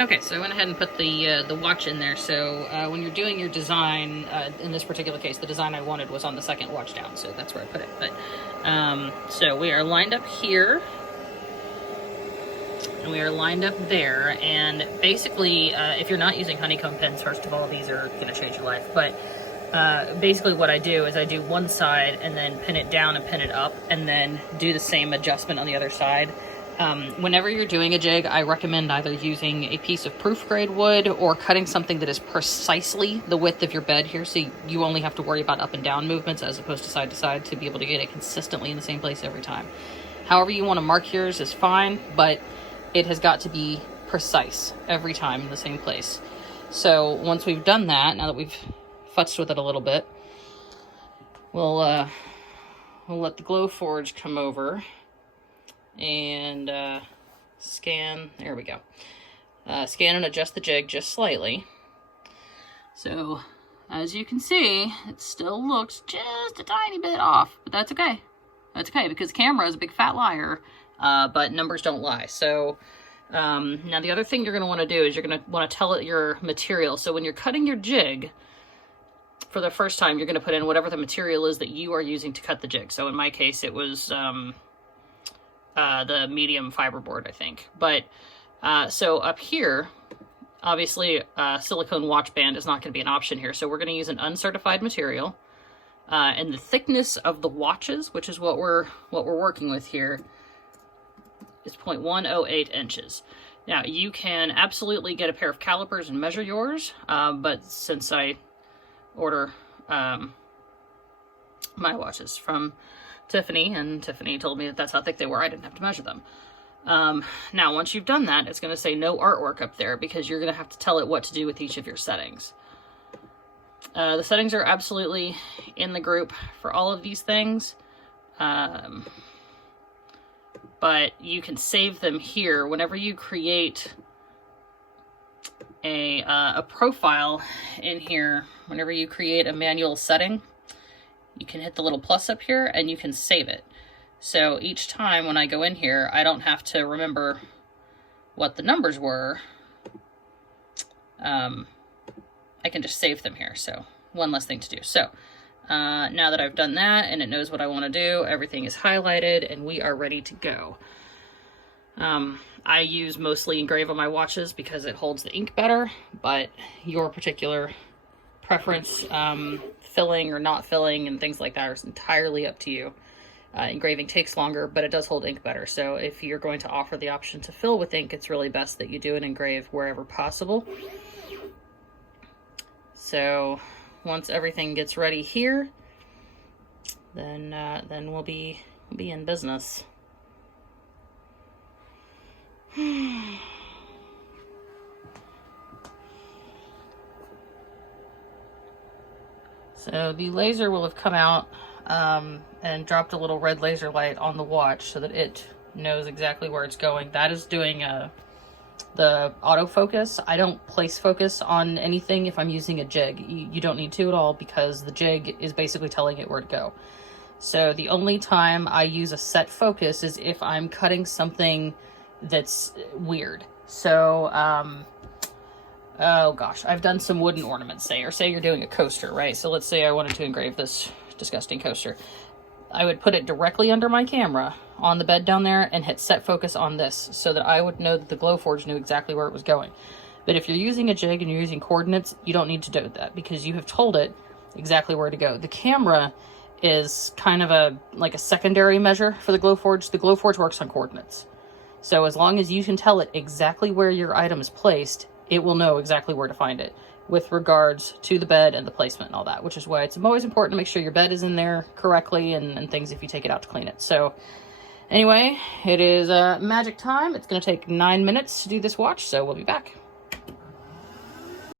Okay, so I went ahead and put the watch in there. So when you're doing your design, in this particular case, the design I wanted was on the second watch down, so that's where I put it. But so we are lined up here, and we are lined up there. And basically, if you're not using honeycomb pins, first of all, these are going to change your life. But basically, what I do is I do one side and then pin it down and pin it up, and then do the same adjustment on the other side. Whenever you're doing a jig, I recommend either using a piece of proof grade wood or cutting something that is precisely the width of your bed here, so you only have to worry about up and down movements as opposed to side to be able to get it consistently in the same place every time. However you want to mark yours is fine, but it has got to be precise every time in the same place. So once we've done that, now that we've futzed with it a little bit, we'll let the Glowforge come over and scan. There we go. Scan and adjust the jig just slightly. So as you can see, it still looks just a tiny bit off, but that's okay. That's okay, because camera is a big fat liar, but numbers don't lie. So now the other thing you're going to want to do is you're going to want to tell it your material. So when you're cutting your jig for the first time, you're going to put in whatever the material is that you are using to cut the jig. So in my case, it was the medium fiberboard, I think. But so up here, obviously silicone watch band is not going to be an option here, so we're going to use an uncertified material, and the thickness of the watches, which is what we're working with here, is 0.108 inches. Now you can absolutely get a pair of calipers and measure yours, but since I order my watches from Tiffani, and Tiffani told me that that's how thick they were, I didn't have to measure them. Now, once you've done that, it's going to say no artwork up there because you're going to have to tell it what to do with each of your settings. The settings are absolutely in the group for all of these things, but you can save them here. Whenever you create a profile in here, whenever you create a manual setting, you can hit the little plus up here and you can save it. So each time when I go in here, I don't have to remember what the numbers were. I can just save them here. So one less thing to do. So now that I've done that and it knows what I want to do, everything is highlighted and we are ready to go. I use mostly engrave on my watches because it holds the ink better, but your particular preference, filling or not filling and things like that is entirely up to you. Engraving takes longer, but it does hold ink better. So if you're going to offer the option to fill with ink, it's really best that you do an engrave wherever possible. So once everything gets ready here, then we'll be in business. So the laser will have come out and dropped a little red laser light on the watch so that it knows exactly where it's going. That is doing the autofocus. I don't place focus on anything if I'm using a jig. You don't need to at all because the jig is basically telling it where to go. So the only time I use a set focus is if I'm cutting something that's weird. So, oh gosh, I've done some wooden ornaments, say you're doing a coaster, right? So let's say I wanted to engrave this disgusting coaster. I would put it directly under my camera on the bed down there and hit set focus on this so that I would know that the Glowforge knew exactly where it was going. But if you're using a jig and you're using coordinates, you don't need to do that because you have told it exactly where to go. The camera is kind of like a secondary measure for the Glowforge. The Glowforge works on coordinates. So as long as you can tell it exactly where your item is placed, it will know exactly where to find it with regards to the bed and the placement and all that, which is why it's always important to make sure your bed is in there correctly and things if you take it out to clean it. So anyway, it is magic time. It's going to take 9 minutes to do this watch, so we'll be back.